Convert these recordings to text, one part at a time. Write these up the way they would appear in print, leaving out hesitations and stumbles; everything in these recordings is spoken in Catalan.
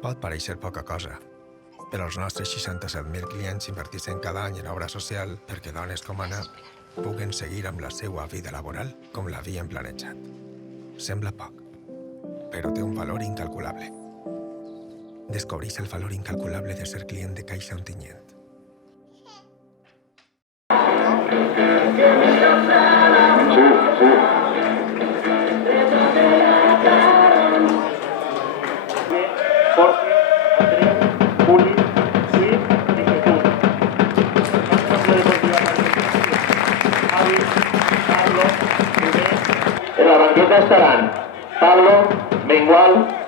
Pot pareixer poca cosa, però els nostres 67.000 clients inverteixen cada any en obra social perquè dones com Anna puguen seguir amb la seva vida laboral com l'havien planejat. Sembla poc, però té un valor incalculable. Descobreix el valor incalculable de ser client de Caixa Ontinyent. En la banqueta estarán Pablo, Mengual,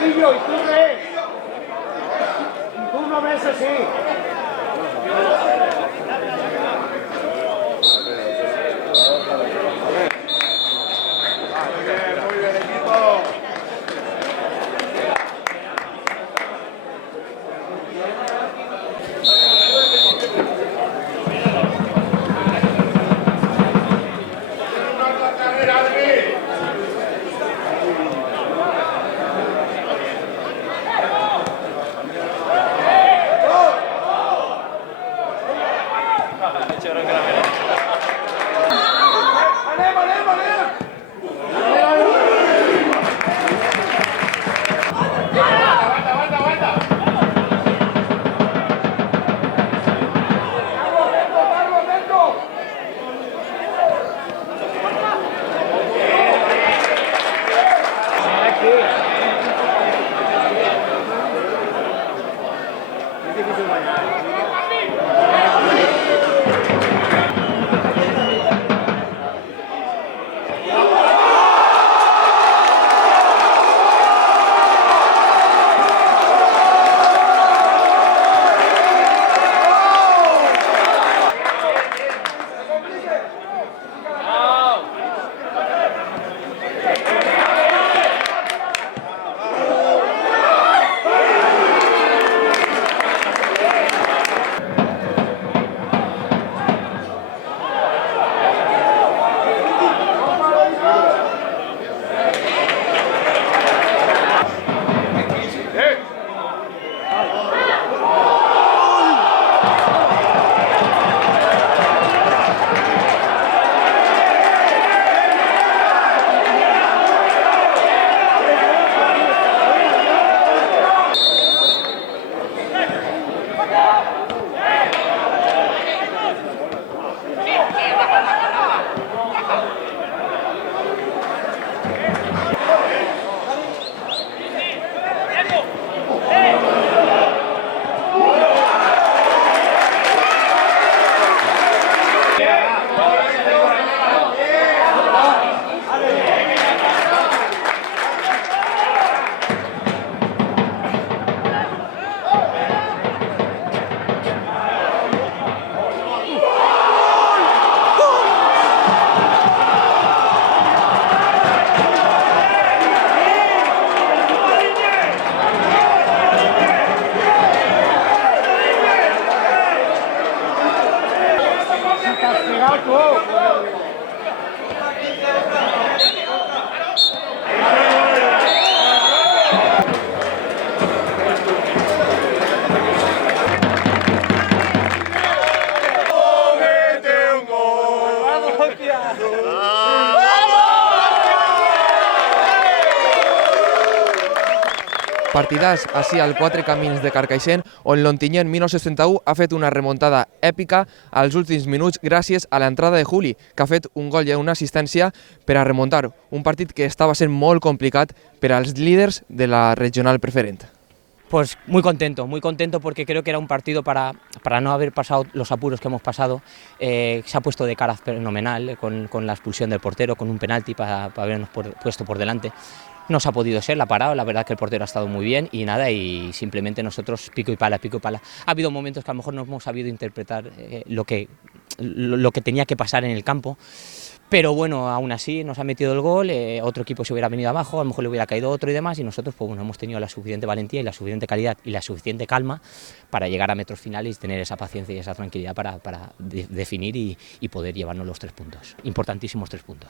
y tú no ves así. Muy bien, equipo. Partidàs així al Quatre Camins de Carcaixent, on l'Ontinyent 1971 ha fet una remuntada èpica als últims minuts gràcies a l'entrada de Juli, que ha fet un gol i una assistència per a remuntar un partit que estava sent molt complicat per als líders de la regional preferent. Pues muy contento porque creo que era un partido para no haber pasado los apuros que hemos pasado. Se ha puesto de cara fenomenal con la expulsión del portero, con un penalti para habernos puesto por delante. No se ha podido ser, la ha parado, la verdad que el portero ha estado muy bien y nada, y simplemente nosotros pico y pala, pico y pala. Ha habido momentos que a lo mejor no hemos sabido interpretar lo que tenía que pasar en el campo. Pero bueno, aún así nos ha metido el gol, otro equipo se hubiera venido abajo, a lo mejor le hubiera caído otro y demás, y nosotros pues bueno, hemos tenido la suficiente valentía y la suficiente calidad y la suficiente calma para llegar a metros finales y tener esa paciencia y esa tranquilidad para definir y poder llevarnos los 3 puntos, importantísimos 3 puntos.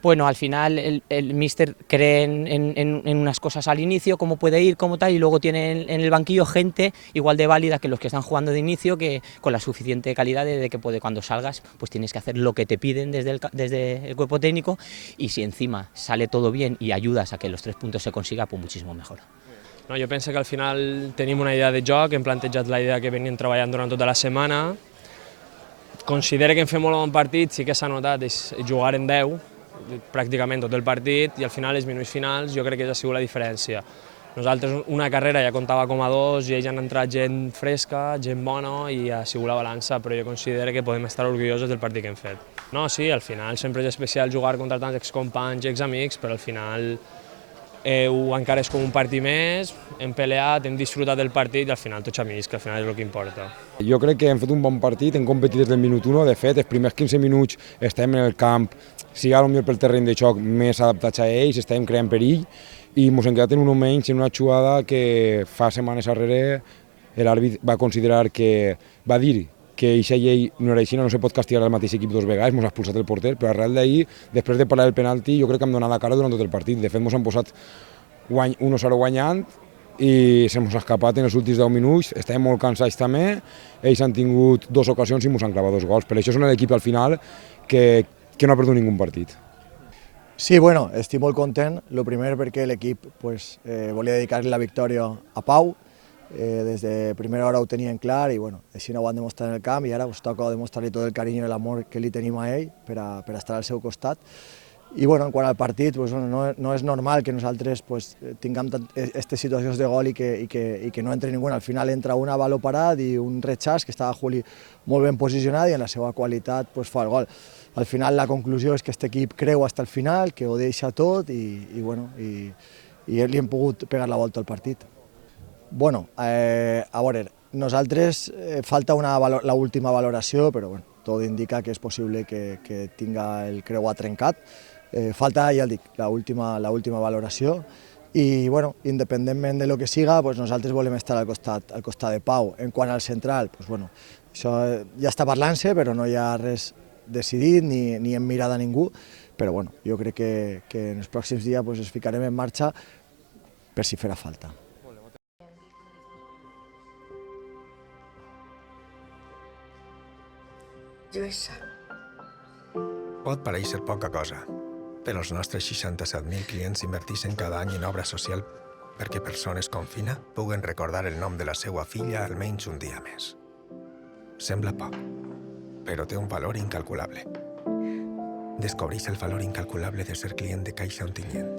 Bueno, al final el míster cree en unas cosas al inicio, cómo puede ir, cómo tal, y luego tiene en el banquillo gente igual de válida que los que están jugando de inicio, que con la suficiente calidad de que cuando salgas pues tienes que hacer lo que te piden desde el cuerpo técnico, y si encima sale todo bien y ayudas a que los 3 puntos se consiga, pues muchísimo mejor. No, jo penso que al final tenim una idea de joc, hem plantejat la idea que venim treballant durant tota la setmana. Considero que hem fet molt bon partit, sí que s'ha notat, és jugar en 10, pràcticament tot el partit, i al final, els minuts finals, jo crec que ja ha sigut la diferència. Nosaltres una carrera ja comptava com a 2 i ells han entrat gent fresca, gent bona, i ha sigut la balança, però jo considero que podem estar orgullosos del partit que hem fet. No, sí, al final sempre és especial jugar contra tants excompanys i examics, però al final encara és com un partit més, hem peleat, hem disfrutat del partit i al final tots amics, que al final és el que importa. Jo crec que hem fet un bon partit, hem competit des del minut 1, de fet, els primers 15 minuts estem en el camp, si potser pel terreny de xoc més adaptats a ells, estem creant perill i ens hem quedat en un menys en una jugada que fa setmanes darrere l'àrbit va considerar que va dir que aquesta llei no era així, no se pot castigar el mateix equip 2 vegades, ens ha expulsat el porter, però arrel d'ahir, després de parlar del penalti, jo crec que hem donat la cara durant tot el partit. De fet, ens han posat 1-0 guanyant i se ens ha escapat en els últims 10 minuts, estàvem molt cansats també, ells han tingut 2 ocasions i ens han clavat 2 gols. Per això són l'equip al final que no ha perdut ningú partit. Sí, bueno, estic molt content, el primer perquè l'equip pues, volia dedicar-li la victòria a Pau. Des de primera hora ho tenien clar i bueno, així no ho han demostrat en el camp i ara us toca demostrar-li tot el carinyo i l'amor que li tenim a ell per estar al seu costat. I bueno, en quant al partit, pues, no és normal que nosaltres pues, tinguem aquestes situacions de gol i que no entre ningú. Al final entra una a baló parat i un rechaç que estava Juli molt ben posicionat i en la seva qualitat pues, fa el gol. Al final la conclusió és que aquest equip creu fins al final, que ho deixa tot i li hem pogut pegar la volta al partit. Bueno, a veure, nosaltres falta l'última valoració, però bueno, tot indica que és possible que tinga el creuat trencat. Falta, ja el dic, l'última valoració i bueno, independentment de lo que siga, pues nosaltres volem estar al costat de Pau. En quant al central, pues bueno, això ja està parlant-se, però no hi ha res decidit ni hem mirat a ningú, però bueno, jo crec que en els pròxims dies pues, es ficarem en marxa per si farà falta. Lluïssa. Pot parèixer poca cosa, però els nostres 67.000 clients inverteixen cada any en obra social perquè persones com Fina puguen recordar el nom de la seva filla almenys un dia més. Sembla poc, però té un valor incalculable. Descobreix el valor incalculable de ser client de Caixa Ontinyent.